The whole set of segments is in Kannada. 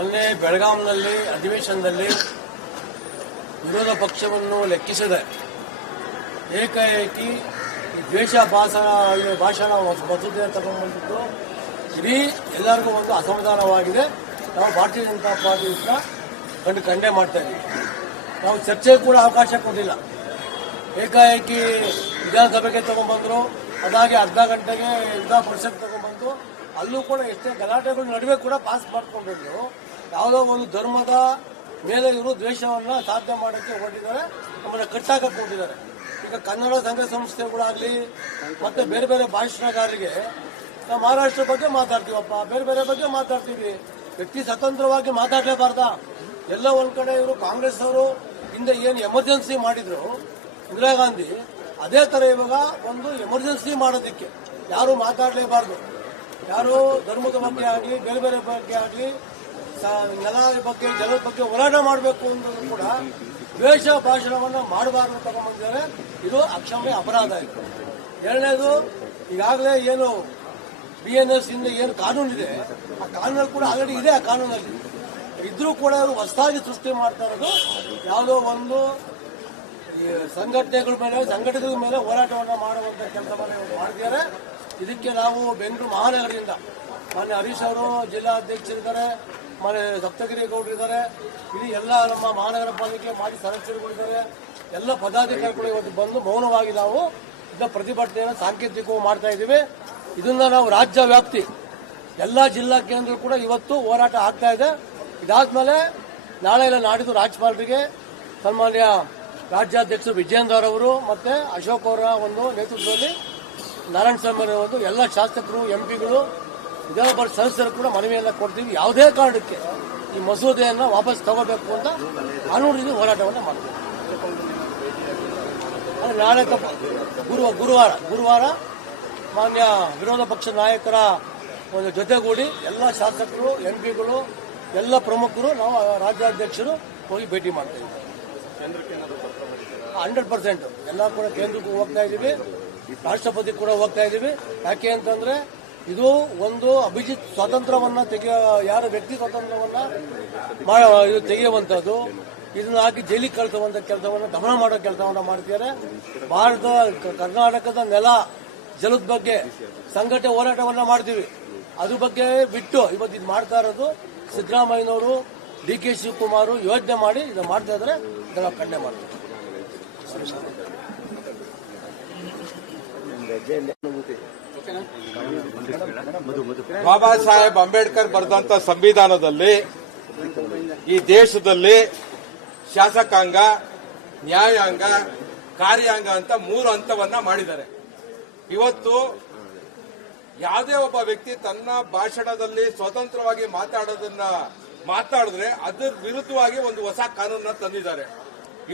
ಮೊನ್ನೆ ಬೆಳಗಾಂನಲ್ಲಿ ಅಧಿವೇಶನದಲ್ಲಿ ವಿರೋಧ ಪಕ್ಷವನ್ನು ಲೆಕ್ಕಿಸದೆ ಏಕಾಏಕಿ ದ್ವೇಷ ಭಾಷಣ ಭಾಷಣ ಮಸೂದೆ ತಗೊಂಡ್ಬಂದಿದ್ದು ಇಡೀ ಎಲ್ಲರಿಗೂ ಒಂದು ಅಸಮಾಧಾನವಾಗಿದೆ. ನಾವು ಭಾರತೀಯ ಜನತಾ ಪಾರ್ಟಿಯಿಂದ ಕಂಡು ಖಂಡನೆ ಮಾಡ್ತಾ ಇದ್ದೀವಿ. ನಾವು ಚರ್ಚೆಗೆ ಕೂಡ ಅವಕಾಶ ಕೊಟ್ಟಿಲ್ಲ. ಏಕಾಏಕಿ ವಿಧಾನಸಭೆಗೆ ತಗೊಂಡ್ಬಂದರು, ಅದಾಗಿ ಅರ್ಧ ಗಂಟೆಗೆ ವಿಧಾನ ಪರಿಷತ್ ತಗೊಂಡ್ಬಂದು ಅಲ್ಲೂ ಕೂಡ ಎಷ್ಟೇ ಗಲಾಟೆಗಳು ನಡುವೆ ಕೂಡ ಪಾಸ್ ಮಾಡ್ಕೊಂಡಿದ್ರು ಯಾವುದೋ ಒಂದು ಧರ್ಮದ ಮೇಲೆ ಇವರು ದ್ವೇಷವನ್ನ ಸಾಧನೆ ಮಾಡೋಕ್ಕೆ ಹೊರಟಿದ್ದಾರೆ. ನಮ್ಮನ್ನ ಕಟ್ಟಾಕಕ್ಕೆ ಹೊರಟಿದ್ದಾರೆ ಈಗ ಕನ್ನಡ ಸಂಘ ಸಂಸ್ಥೆಗಳಾಗಲಿ ಮತ್ತೆ ಬೇರೆ ಬೇರೆ ಭಾಷಣಗಾರರಿಗೆ ನಾವು ಮಹಾರಾಷ್ಟ್ರ ಬಗ್ಗೆ ಮಾತಾಡ್ತೀವಪ್ಪ. ಬೇರೆ ಬೇರೆ ಬಗ್ಗೆ ಮಾತಾಡ್ತೀವಿ. ವ್ಯಕ್ತಿ ಸ್ವತಂತ್ರವಾಗಿ ಮಾತಾಡಲೇಬಾರ್ದ. ಎಲ್ಲ ಒಂದು ಕಡೆ ಇವರು ಕಾಂಗ್ರೆಸ್ ಅವರು, ಹಿಂದೆ ಏನು ಎಮರ್ಜೆನ್ಸಿ ಮಾಡಿದ್ರು, ಇಂದಿರಾ ಗಾಂಧಿ, ಅದೇ ತರ ಇವಾಗ ಒಂದು ಎಮರ್ಜೆನ್ಸಿ ಮಾಡೋದಕ್ಕೆ. ಯಾರು ಮಾತಾಡಲೇಬಾರ್ದು. ಯಾರು ಧರ್ಮದ ಬಗ್ಗೆ ಆಗಲಿ, ಬೇರೆ ಬೇರೆ ಬಗ್ಗೆ ಆಗಲಿ ನೆಲ ಬಗ್ಗೆ ಜನರ ಬಗ್ಗೆ ಹೋರಾಟ ಮಾಡಬೇಕು ಅನ್ನೋದು ಕೂಡ ದ್ವೇಷ ಭಾಷಣವನ್ನ ಮಾಡಬಾರ್ದು ತಗೊಂಡ್ಬಂದಿದ್ದಾರೆ. ಇದು ಅಕ್ಷಮ್ಯ ಅಪರಾಧ ಇದು. ಎರಡನೇದು, ಈಗಾಗಲೇ ಏನು ಬಿ ಎನ್ ಎಸ್ ಇಂದ ಏನು ಕಾನೂನಿದೆ ಆ ಕಾನೂನಲ್ಲಿ ಕೂಡ ಆಲ್ರೆಡಿ ಇದೆ ಆ ಕಾನೂನಲ್ಲಿ. ಇದ್ರೂ ಕೂಡ ಅವರು ಹೊಸದಾಗಿ ಸೃಷ್ಟಿ ಮಾಡ್ತಾ ಇರೋದು ಯಾವುದೋ ಒಂದು ಸಂಘಟನೆಗಳ ಮೇಲೆ ಸಂಘಟನೆಗಳ ಮೇಲೆ ಹೋರಾಟವನ್ನು ಮಾಡುವಂತ ಕೆಲಸವನ್ನು ಮಾಡಿದ್ದಾರೆ ಇದಕ್ಕೆ ನಾವು ಬೆಂಗಳೂರು ಮಹಾನಗರದಿಂದ ಮಾನ್ಯ ಹರೀಶ್ ಅವರು ಜಿಲ್ಲಾ ಮಾನ್ಯ ಸಪ್ತಗಿರಿ ಗೌಡರು ಇದ್ದಾರೆ ಇಡೀ ಎಲ್ಲ ನಮ್ಮ ಮಹಾನಗರ ಪಾಲಿಕೆ ಮಾಜಿ ಸದಸ್ಯರುಗಳಿದ್ದಾರೆ ಎಲ್ಲ ಪದಾಧಿಕಾರಿಗಳು ಇವತ್ತು ಬಂದು ಮೌನವಾಗಿ ನಾವು ಇದ್ದ ಪ್ರತಿಭಟನೆಯನ್ನು ಸಾಂಕೇತಿಕವಾಗಿ ಮಾಡ್ತಾ ಇದ್ದೀವಿ. ಇದನ್ನ ನಾವು ರಾಜ್ಯ ವ್ಯಾಪ್ತಿ, ಎಲ್ಲ ಜಿಲ್ಲಾ ಕೇಂದ್ರ ಕೂಡ ಇವತ್ತು ಹೋರಾಟ ಆಗ್ತಾ ಇದೆ. ಇದಾದ್ಮೇಲೆ ನಾಳೆ ಎಲ್ಲ ನಾಡಿದ್ದು ರಾಜ್ಯಪಾಲರಿಗೆ ಸನ್ಮಾನ್ಯ ರಾಜ್ಯಾಧ್ಯಕ್ಷರು ವಿಜೇಂದರ್ ಅವರು ಮತ್ತೆ ಅಶೋಕ್ ಅವರ ಒಂದು ನೇತೃತ್ವದಲ್ಲಿ ನಾರಾಯಣ ಸ್ವಾಮಿ ಅವರು ಎಲ್ಲ ಶಾಸಕರು ಎಂಪಿಗಳು ಪರಿಷತ್ ಸದಸ್ಯರು ಕೂಡ ಮನವಿಯನ್ನು ಕೊಡ್ತೀವಿ. ಯಾವುದೇ ಕಾರಣಕ್ಕೆ ಈ ಮಸೂದೆಯನ್ನು ವಾಪಸ್ ತಗೋಬೇಕು ಅಂತ ಕಾನೂನು ಇದು ಹೋರಾಟವನ್ನು ಮಾಡ್ತೀವಿ. ನಾಳೆ ಗುರುವ ಗುರುವಾರ ಗುರುವಾರ ಮಾನ್ಯ ವಿರೋಧ ಪಕ್ಷ ನಾಯಕರ ಒಂದು ಜೊತೆಗೂಡಿ ಎಲ್ಲ ಶಾಸಕರು ಎಂಪಿಗಳು ಎಲ್ಲ ಪ್ರಮುಖರು, ನಾವು ರಾಜ್ಯಾಧ್ಯಕ್ಷರು ಹೋಗಿ ಭೇಟಿ ಮಾಡ್ತೀವಿ. Hundred percent. ಎಲ್ಲ ಕೂಡ ಕೇಂದ್ರಕ್ಕೂ ಹೋಗ್ತಾ ಇದ್ದೀವಿ ರಾಷ್ಟ್ರಪತಿ ಕೂಡ ಹೋಗ್ತಾ ಇದ್ದೀವಿ ಯಾಕೆ ಅಂತಂದ್ರೆ ಇದು ಒಂದು ಅಭಿಜಿತ್ ಸ್ವಾತಂತ್ರ್ಯವನ್ನ ತೆಗೆಯ, ಯಾರ ವ್ಯಕ್ತಿ ಸ್ವಾತಂತ್ರ್ಯವನ್ನ ಇದು ತೆಗೆಯುವಂಥದ್ದು. ಇದನ್ನ ಹಾಕಿ ಜೈಲಿಗೆ ಕಳಿಸುವಂತ ಕೆಲಸವನ್ನ, ದಮನ ಮಾಡೋ ಕೆಲಸವನ್ನ ಮಾಡ್ತಿದ್ದಾರೆ. ಭಾರತ ಕರ್ನಾಟಕದ ನೆಲ, ಜಲದ ಬಗ್ಗೆ ಸಂಘಟನೆ ಹೋರಾಟವನ್ನ ಮಾಡ್ತೀವಿ. ಅದ್ರ ಬಗ್ಗೆ ಬಿಟ್ಟು, ಇವತ್ತು ಇದು ಮಾಡ್ತಾ ಇರೋದು ಸಿದ್ದರಾಮಯ್ಯನವರು ಡಿ ಕೆ ಶಿವಕುಮಾರ್ ಯೋಜನೆ ಮಾಡಿ ಇದನ್ನ ಮಾಡ್ತಾ ಇದ್ರೆ ಇದನ್ನ ಕಂಡೆ ಮಾಡ್ತೀವಿ. ಬಾಬಾ ಸಾಹೇಬ್ ಅಂಬೇಡ್ಕರ್ ಬರೆದಂತ ಸಂವಿಧಾನದಲ್ಲಿ ಈ ದೇಶದಲ್ಲಿ ಶಾಸಕಾಂಗ, ನ್ಯಾಯಾಂಗ, ಕಾರ್ಯಾಂಗ ಅಂತ ಮೂರು ಹಂತವನ್ನ ಮಾಡಿದ್ದಾರೆ. ಇವತ್ತು ಯಾವುದೇ ಒಬ್ಬ ವ್ಯಕ್ತಿ ತನ್ನ ಭಾಷಣದಲ್ಲಿ ಸ್ವತಂತ್ರವಾಗಿ ಮಾತಾಡೋದನ್ನ ಮಾತಾಡಿದ್ರೆ ಅದರ ವಿರುದ್ಧವಾಗಿ ಒಂದು ಹೊಸ ಕಾನೂನನ್ನ ತಂದಿದ್ದಾರೆ.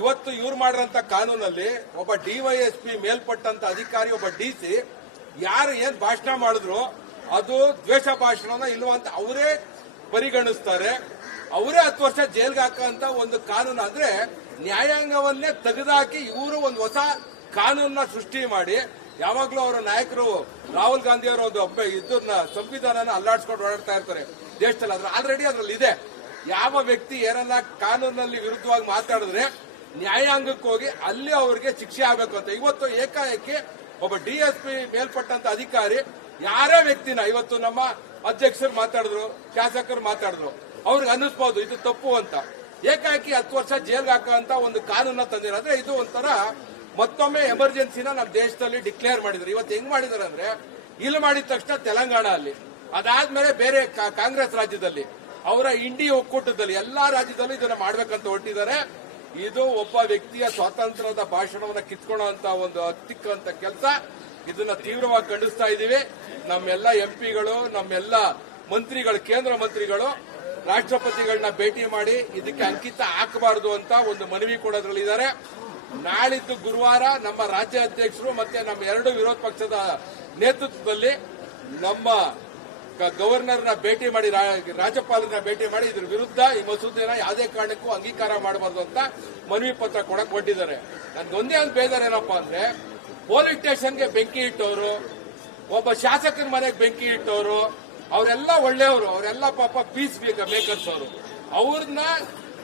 ಇವತ್ತು ಇವ್ರು ಮಾಡಿರೋಂಥ ಕಾನೂನಲ್ಲಿ ಒಬ್ಬ ಡಿವೈಎಸ್ಪಿ ಮೇಲ್ಪಟ್ಟಂತ ಅಧಿಕಾರಿ, ಒಬ್ಬ ಡಿಸಿ ಯಾರು ಏನ್ ಭಾಷಣ ಮಾಡಿದ್ರು ಅದು ದ್ವೇಷ ಭಾಷಣನ ಇಲ್ವಂತ ಅವರೇ ಪರಿಗಣಿಸ್ತಾರೆ. ಅವರೇ ಹತ್ತು ವರ್ಷ ಜೈಲ್ಗೆ ಹಾಕಂತ ಒಂದು ಕಾನೂನು ಅಂದ್ರೆ ನ್ಯಾಯಾಂಗವನ್ನೇ ತೆಗೆದಾಕಿ ಇವರು ಒಂದು ಹೊಸ ಕಾನೂನನ್ನ ಸೃಷ್ಟಿ ಮಾಡಿ. ಯಾವಾಗ್ಲೂ ಅವರ ನಾಯಕರು ರಾಹುಲ್ ಗಾಂಧಿ ಅವರ ಒಂದು ಇದನ್ನ ಸಂವಿಧಾನನ ಅಲ್ಲಾಡ್ಸ್ಕೊಂಡು ಓಡಾಡ್ತಾ ಇರ್ತಾರೆ ದೇಶದಲ್ಲಿ. ಅದ್ರ ಆಲ್ರೆಡಿ ಅದ್ರಲ್ಲಿ ಇದೆ. ಯಾವ ವ್ಯಕ್ತಿ ಏನನ್ನ ಕಾನೂನಲ್ಲಿ ವಿರುದ್ಧವಾಗಿ ಮಾತಾಡಿದ್ರೆ ನ್ಯಾಯಾಂಗಕ್ಕೆ ಹೋಗಿ ಅಲ್ಲಿ ಅವರಿಗೆ ಶಿಕ್ಷೆ ಆಗಬೇಕು ಅಂತ. ಇವತ್ತು ಏಕಾಏಕಿ ಒಬ್ಬ ಡಿಎಸ್ಪಿ ಮೇಲ್ಪಟ್ಟಂತ ಅಧಿಕಾರಿ ಯಾರೇ ವ್ಯಕ್ತಿನ, ಇವತ್ತು ನಮ್ಮ ಅಧ್ಯಕ್ಷರು ಮಾತಾಡಿದ್ರು, ಶಾಸಕರು ಮಾತಾಡಿದ್ರು, ಅವ್ರಿಗೆ ಅನ್ನಿಸ್ಬೋದು, ಇದು ತಪ್ಪು ಅಂತ. ಏಕಾಏಕಿ ಹತ್ತು ವರ್ಷ ಜೈಲ್ಗೆ ಹಾಕುವಂತ ಒಂದು ಕಾನೂನ ತಂದಿರೋ ಅಂದ್ರೆ ಇದು ಒಂಥರ ಮತ್ತೊಮ್ಮೆ ಎಮರ್ಜೆನ್ಸಿನ ನಮ್ಮ ದೇಶದಲ್ಲಿ ಡಿಕ್ಲೇರ್ ಮಾಡಿದ್ರು. ಇವತ್ತು ಹೆಂಗ್ ಮಾಡಿದಾರೆ ಅಂದ್ರೆ, ಇಲ್ಲಿ ಮಾಡಿದ ತಕ್ಷಣ ತೆಲಂಗಾಣ ಅಲ್ಲಿ. ಅದಾದ್ಮೇಲೆ ಬೇರೆ ಕಾಂಗ್ರೆಸ್ ರಾಜ್ಯದಲ್ಲಿ. ಅವರ ಇಂಡಿ ಒಕ್ಕೂಟದಲ್ಲಿ, ಎಲ್ಲಾ ರಾಜ್ಯದಲ್ಲೂ ಇದನ್ನ ಮಾಡ್ಬೇಕಂತ ಹೊರಟಿದ್ದಾರೆ ಇದು ಒಬ್ಬ ವ್ಯಕ್ತಿಯ ಸ್ವಾತಂತ್ರ್ಯದ ಭಾಷಣವನ್ನು ಕಿತ್ಕೊಳ್ಳುವಂತ ಒಂದು ಹತ್ತಿಕ್ಕಂತ ಕೆಲಸ. ಇದನ್ನ ತೀವ್ರವಾಗಿ ಖಂಡಿಸ್ತಾ ಇದ್ದೀವಿ ನಮ್ಮೆಲ್ಲ ಎಂಪಿಗಳು, ನಮ್ಮೆಲ್ಲ ಮಂತ್ರಿಗಳು, ಕೇಂದ್ರ ಮಂತ್ರಿಗಳು, ರಾಷ್ಟ್ರಪತಿಗಳನ್ನ ಭೇಟಿ ಮಾಡಿ ಇದಕ್ಕೆ ಅಂಕಿತ ಹಾಕಬಾರದು ಅಂತ ಒಂದು ಮನವಿ ಕೊಡೋದ್ರಲ್ಲಿದ್ದಾರೆ. ನಾಳಿದ್ದು ಗುರುವಾರ ನಮ್ಮ ರಾಜ್ಯ ಅಧ್ಯಕ್ಷರು ಮತ್ತೆ ನಮ್ಮ ಎರಡು ವಿರೋಧ ಪಕ್ಷದ ನೇತೃತ್ವದಲ್ಲಿ ನಮ್ಮ ಗವರ್ನರ್ನ ಭೇಟಿ ಮಾಡಿ ರಾಜ್ಯಪಾಲರನ್ನ ಭೇಟಿ ಮಾಡಿ ಇದ್ರ ವಿರುದ್ಧ ಈ ಮಸೂದೆನ ಯಾವುದೇ ಕಾರಣಕ್ಕೂ ಅಂಗೀಕಾರ ಮಾಡಬಾರ್ದು ಅಂತ ಮನವಿ ಪತ್ರ ಕೊಡಕ್ ಹೊಟ್ಟಿದ್ದಾರೆ ನನ್ಗೊಂದೇ ಒಂದೇ ಒಂದು ಬೇಜಾರೇನಪ್ಪಾ ಅಂದ್ರೆ, ಪೊಲೀಸ್ ಸ್ಟೇಷನ್ಗೆ ಬೆಂಕಿ ಇಟ್ಟವರು, ಒಬ್ಬ ಶಾಸಕನ ಮನೆಗೆ ಬೆಂಕಿ ಇಟ್ಟವರು, ಅವರೆಲ್ಲ ಒಳ್ಳೆಯವರು, ಅವರೆಲ್ಲ ಪಾಪ ಪೀಸ್ ಮೇಕರ್ಸ್ ಅವರು. ಅವ್ರನ್ನ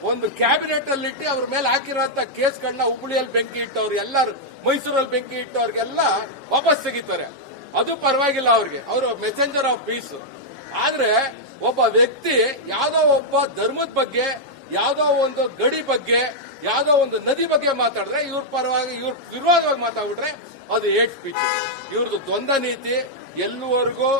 ಒಂದು ಕ್ಯಾಬಿನೆಟ್ ಅಲ್ಲಿ ಇಟ್ಟು ಅವ್ರ ಮೇಲೆ ಹಾಕಿರೋಂತ ಕೇಸ್ಗಳನ್ನ ಹುಬ್ಬಳ್ಳಿಯಲ್ಲಿ ಬೆಂಕಿ ಇಟ್ಟವ್ರು, ಎಲ್ಲರೂ ಮೈಸೂರಲ್ಲಿ ಬೆಂಕಿ ಇಟ್ಟವ್ರಿಗೆಲ್ಲ ವಾಪಸ್ ತೆಗಿತಾರೆ. ಅದು ಪರವಾಗಿಲ್ಲ ಅವ್ರಿಗೆ. ಅವರು ಮೆಸೆಂಜರ್ ಆಫ್ ಪೀಸ್ ಆದ್ರೆ ಒಬ್ಬ ವ್ಯಕ್ತಿ ಯಾವ್ದೋ ಒಬ್ಬ ಧರ್ಮದ ಬಗ್ಗೆ, ಯಾವ್ದೋ ಒಂದು ಗಡಿ ಬಗ್ಗೆ, ಯಾವ್ದೋ ಒಂದು ನದಿ ಬಗ್ಗೆ ಮಾತಾಡಿದ್ರೆ ಇವ್ರ ಪರವಾಗಿ, ಇವ್ರ ವಿರೋಧವಾಗಿ ಮಾತಾಡ್ಬಿಟ್ರೆ ಅದು ಏಟ್ ಸ್ಪೀಚ್ ಇವ್ರದ್ದು ದ್ವಂದ್ವ ನೀತಿ ಎಲ್ಲವರೆಗೂ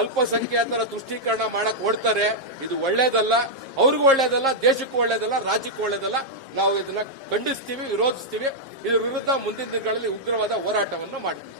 ಅಲ್ಪಸಂಖ್ಯಾತರ ತುಷ್ಟೀಕರಣ ಮಾಡಕ್ ಓಡ್ತಾರೆ ಇದು ಒಳ್ಳೇದಲ್ಲ. ಅವ್ರಿಗೂ ಒಳ್ಳೇದಲ್ಲ, ದೇಶಕ್ಕೂ ಒಳ್ಳೇದಲ್ಲ, ರಾಜ್ಯಕ್ಕೂ ಒಳ್ಳೇದಲ್ಲ. ನಾವು ಇದನ್ನ ಖಂಡಿಸ್ತೀವಿ, ವಿರೋಧಿಸ್ತೀವಿ. ಇದ್ರ ವಿರುದ್ಧ ಮುಂದಿನ ದಿನಗಳಲ್ಲಿ ಉಗ್ರವಾದ ಹೋರಾಟವನ್ನು ಮಾಡ್ತೀವಿ.